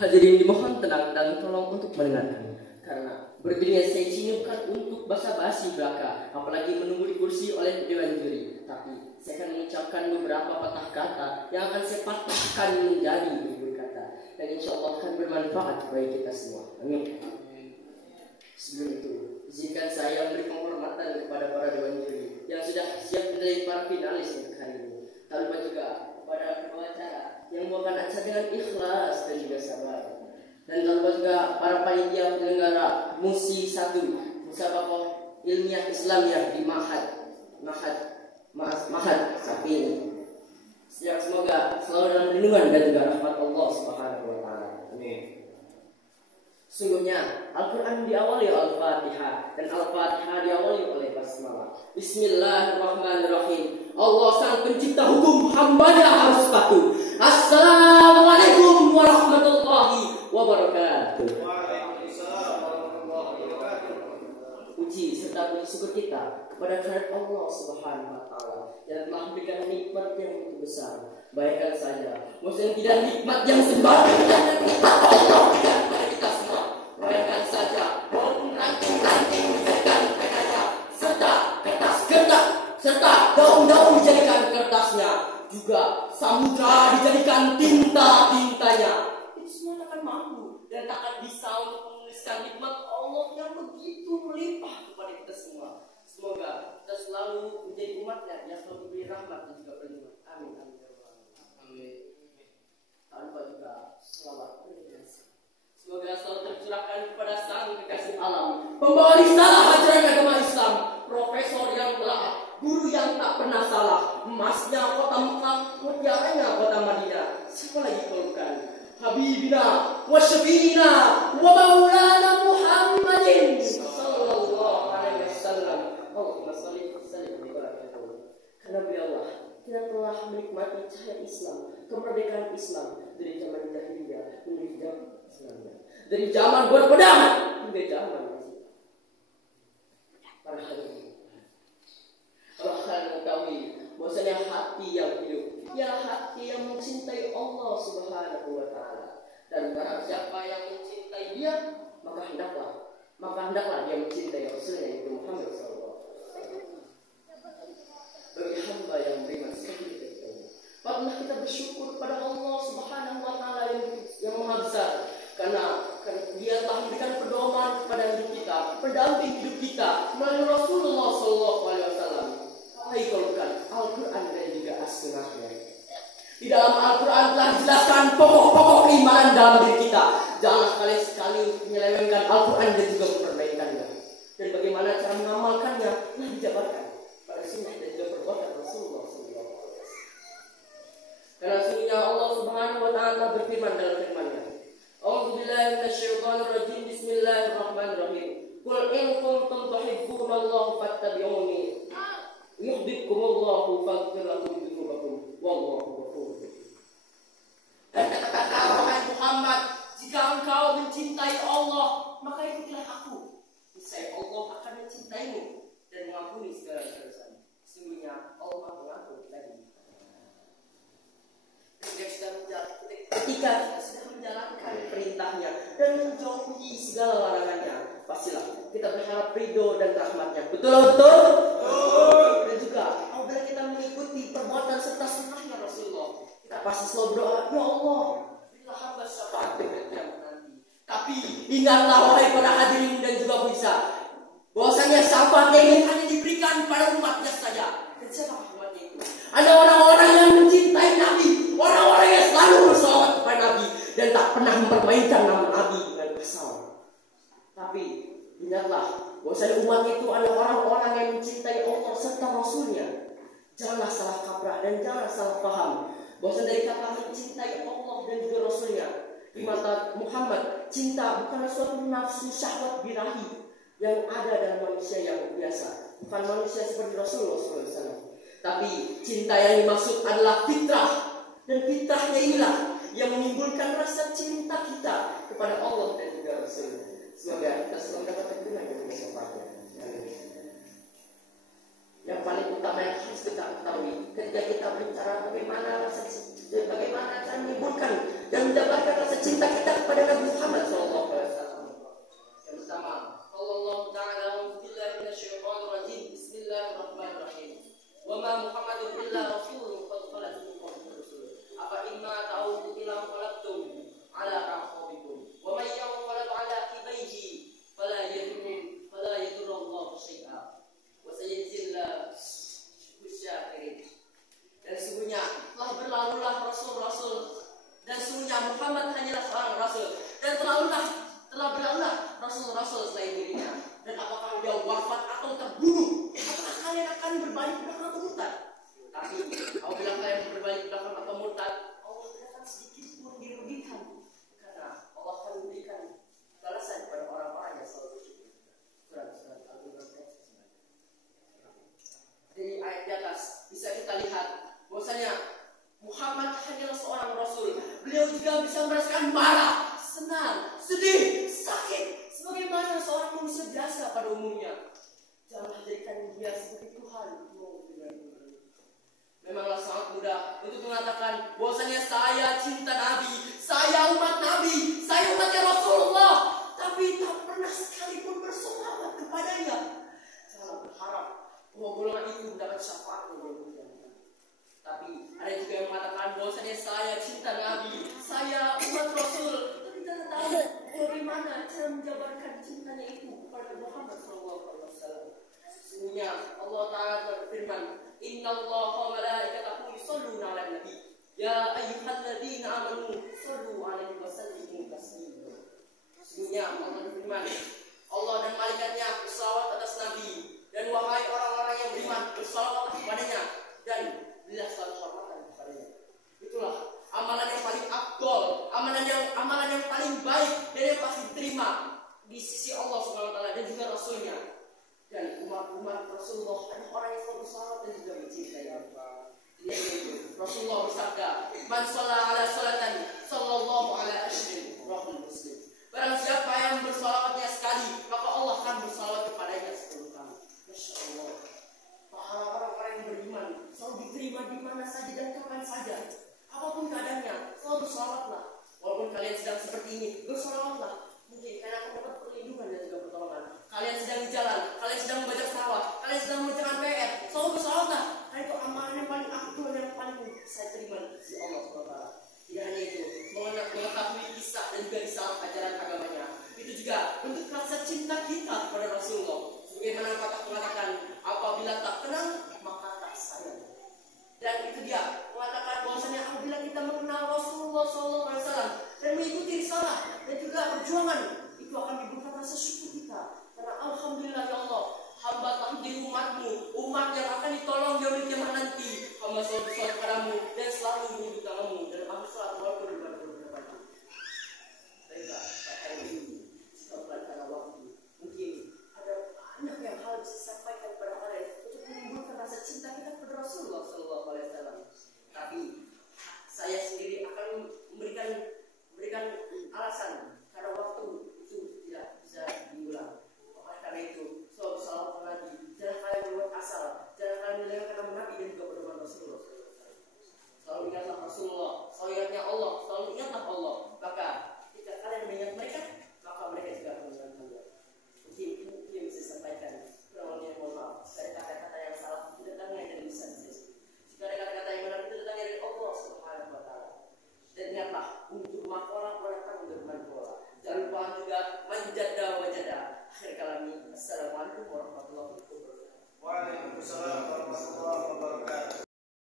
Hadirin dimohon tenang dan tolong untuk mendengarkan, karena berdirinya saya sini bukan untuk basa-basi belaka, apalagi menunggu di kursi oleh dewan juri. Tapi saya akan mengucapkan beberapa patah kata yang akan saya patahkan menjadi ribuan kata, dan insya Allah akan bermanfaat bagi kita semua. Amin. Sebelum itu, izinkan saya memberi penghormatan kepada para dewan juri yang sudah siap menjadi para finalis untuk hari ini. Tak lupa juga kepada pengacara yang membawakan acara dengan ikhlas dan juga sabar. Dan tak lupa juga para panitia penyelenggara musi 1 Musabaqah Ilmiah Islamiyah di Mahad Sapi ini. Semoga selalu dalam lindungan dan juga rahmat Allah Subhanahu wa taala. Amin. Sungguhnya Al-Quran diawali Al-Fatihah, dan Al-Fatihah diawali oleh basmalah. Bismillahirrahmanirrahim. Allah sang pencipta hukum, hambanya harus patuh. Assalamualaikum warahmatullahi wabarakatuh. Puji serta puji syukur kita kepada kehadirat Allah Subhanahu wa taala yang telah memberikan nikmat yang begitu besar. Bayangkan saja, maksudnya tidak nikmat yang sembarang dan kita Allah kepada kita semua. Bayangkan saja, walaupun ranting-ranting dijadikan penanya, serta daun-daun dijadikan kertasnya, juga samudra dijadikan tinta-tintanya. Itu semua takkan mampu dan takkan bisa untuk menuliskan nikmat Allah yang begitu melimpah kepada kita semua. Semoga kita selalu menjadi umatnya yang selalu diberi rahmat dan juga perlindungan. Amin. Tak lupa juga selawat. Semoga selalu tercurahkan kepada sang kekasih alam, pembawa risalah ajaran agama Islam, profesor yang telah, guru yang tak pernah salah, emasnya kota Mekah, mutiaranya kota Madinah. Siapa lagi kalau bukan Habibina wa Syafiina wa Maulana Muhammadin sallallahu alaihi wasallam. Allahumma shalli wa sallim wa barik. Karena beliau kita telah menikmati cahaya Islam, kemerdekaan Islam dari zaman jahiliyah menuju zaman Islam, dari zaman berpedangan hingga zaman para hadirin. Allah mengetahui bahwasanya hati yang hidup, ya hati yang mencintai Allah Subhanahu wa taala. Dan barang siapa yang mencintai Dia, maka hendaklah dia mencintai Rasulnya yaitu Muhammad SAW. Bagi hamba yang beriman seperti itu, patutlah kita bersyukur kepada Allah Subhanahu wa taala yang Maha Besar, karena Dia telah memberikan pedoman kepada hidup kita, pendamping hidup kita melalui Rasulullah sallallahu alaihi wasallam. Al-Quran dan juga As-Sunnahnya. Di dalam Al-Quran telah dijelaskan pokok-pokok keimanan dalam diri kita. Janganlah sekali-sekali menyelewengkan Al-Quran dan juga memperbaikannya. Dan bagaimana cara mengamalkannya telah dijabarkan pada sunnah dan juga perbuatan Rasulullah SAW. Karena sesungguhnya Allah Subhanahu wa taala berfirman dalam firman-Nya, A'udzubillahi minasyaitonirrajim. Bismillahirrahmanirrahim. Qul in kuntum tuhibbunallaha fattabi'uni yuhibbukumullahu faghfir lakum dzunubakum wallahu ghafurur rahim. Dan katakanlah wahai Muhammad, jika engkau mencintai Allah, maka ikutilah aku. Niscaya Allah akan mencintaimu dan mengampuni segala dosa-dosamu. Sesungguhnya Allah mengampuni lagi. Ketika kita sudah menjalankan perintahnya dan menjauhi segala larangannya, pastilah kita berharap ridho dan rahmatnya. Betul? Dan juga apabila kita mengikuti perbuatan serta sunnahnya Rasulullah, kita pasti selalu berdoa, ya Allah, berilah hamba syafaat pada kiamat nanti. Tapi ingatlah wahai para hadirin dan juga pemirsa, bahwasanya syafaat ini hanya diberikan pada umatnya saja. Dan siapa umatnya itu? Ada orang-orang yang mencintai Nabi, orang-orang yang selalu bersalawat kepada Nabi dan tak pernah mempermainkan nama Nabi dengan asal. Tapi ingatlah bahwasanya umat itu adalah orang-orang yang mencintai Allah serta Rasulnya. Janganlah salah kaprah dan janganlah salah paham bahwasanya dari kata mencintai Allah dan juga Rasulnya, di mata Muhammad, cinta bukanlah suatu nafsu syahwat birahi yang ada dalam manusia yang biasa, bukan manusia seperti Rasulullah SAW. Tapi cinta yang dimaksud adalah fitrah, dan fitrahnya inilah yang menimbulkan rasa cinta kita kepada Allah dan juga Rasulnya. Semoga kita selalu dapat terdengar dari kesempatan. Yang paling utama yang harus kita ketahui ketika kita bicara bagaimana cara menimbulkan dan mendapatkan rasa cinta kita kepada Nabi Muhammad sallallahu alaihi wasallam. Yang pertama, Allahu ta'ala billahi minasyaitonir rajim. Bismillahirrahmanirrahim. Wa ma Muhammadun illa rasulun qad khalat min qablihi rusul. Afa imma ta'udu ila qalabtum ala aqabikum. Wa may yanqalib ala aqibaihi fala yadurru Allah syai'a. Wa sayajzillahu asy-syakirin. Dan sesungguhnya telah berlalulah rasul-rasul, dan sesungguhnya Muhammad hanyalah seorang rasul, dan telah berlalulah rasul-rasul selain dirinya. Dan apakah dia wafat atau terbunuh, apakah kalian akan berbalik belakang atau murtad? Tapi apabila kalian berbalik belakang atau murtad, Allah tidak akan sedikit pun dirugikan, karena Allah akan memberikan balasan kepada orang-orang yang selalu bersyukur. Surat Al-Baqarah. Dari ayat di atas bisa kita lihat bahwasanya Muhammad hanyalah seorang rasul. Beliau juga bisa merasakan marah, senang, sedih, sakit, sebagaimana seorang manusia biasa pada umumnya. Janganlah jadikan dia sebagai Tuhan. Memanglah sangat mudah untuk mengatakan bahwasanya saya cinta Nabi, saya umat Nabi, saya umatnya Rasulullah, tapi tak pernah sekalipun bersolawat kepadanya. Jangan berharap bahwa golongan itu mendapat syafaat dari Allah. Tapi ada juga yang mengatakan bahwasanya saya cinta Nabi, saya umat Rasul, tapi tidak tahu bagaimana cara menjabarkan cintanya itu kepada Muhammad SAW. Sesungguhnya Allah Ta'ala berfirman, Innallaha wa malaikatahu yusholluna 'alan nabi, ya ayyuhalladzina amanu shollu 'alaihi wa sallimu taslima. Sesungguhnya Allah berfirman, Allah dan malaikatnya bersalawat atas Nabi, dan wahai orang-orang yang beriman bersalawat kepadanya, dan berilah salat hormatan kepadanya. Itulah amalan yang paling afdol, amalan yang paling baik dan yang pasti diterima di sisi Allah Subhanahu wa taala dan juga Rasulnya. Dan umat Rasulullah adalah orang yang selalu bersalawat dan juga mencintai Allah. Rasulullah bersabda, "Man shalla ala salatan sallallahu ala ashrin rahul muslim." Barang siapa yang bersalawatnya sekali, maka Allah akan bersalawat kepadanya 10 kali. Masya Allah. Pahala orang-orang yang beriman selalu diterima di mana saja dan kapan saja. Apapun keadaannya, selalu bersalawatlah. Walaupun kalian sedang seperti ini, bersalawatlah. Mungkin kalian akan dapat perlindungan dan juga pertolongan. Kalian sedang di jalan, kalian sedang membaca sawah, kalian sedang mengerjakan PR, selalu bersalawatlah. Karena itu amalan yang paling afdol, yang paling saya terima di sisi Allah SWT. Tidak hanya itu, mengetahui kisah dan juga risalah ajaran agamanya, itu juga bentuk rasa cinta kita kepada Rasulullah. Sebagaimana kata mengatakan, apabila tak kenal maka tak sayang. Dan itu dia mengatakan bahwasanya apabila kita mengenal Rasulullah SAW dan mengikuti risalah dan juga perjuangan, itu akan diberikan rasa syukur kita. Karena alhamdulillah ya Allah, hamba telah menjadi umatmu, umat yang akan ditolong di yaumil kiamat nanti. Hamba selalu bersolat padamu dan selalu menyebut namamu, dan aku salat walaupun beberapa pagi. Baiklah, hari ini setelah karena waktu, mungkin ada banyak yang hal bisa disampaikan kepada kalian untuk menimbulkan rasa cinta kita kepada Rasulullah SAW. Tapi saya sendiri akan memberikan alasan karena waktu itu tidak bisa diulang. Oleh karena itu, selalu bersalawat kepada Nabi. Jangan kalian berbuat asal, jangan kalian mendengarkan nama Nabi dan juga berdoa Rasulullah. Selalu ingatlah Rasulullah, selalu ingatnya Allah, selalu ingatlah Allah. Maka jika kalian mengingat mereka, maka mereka juga akan mengingat kalian. Mungkin itu yang bisa disampaikan. Kurang mohon maaf. Jika ada kata-kata yang salah, itu datangnya dari lisan saya. Jika ada kata-kata yang benar, itu datangnya dari Allah Subhanahu wa taala. Dan ingatlah, untuk makola datang bermankola. Jangan lupa juga menjada wajada. Akhir kalami. Assalamualaikum warahmatullahi wabarakatuh.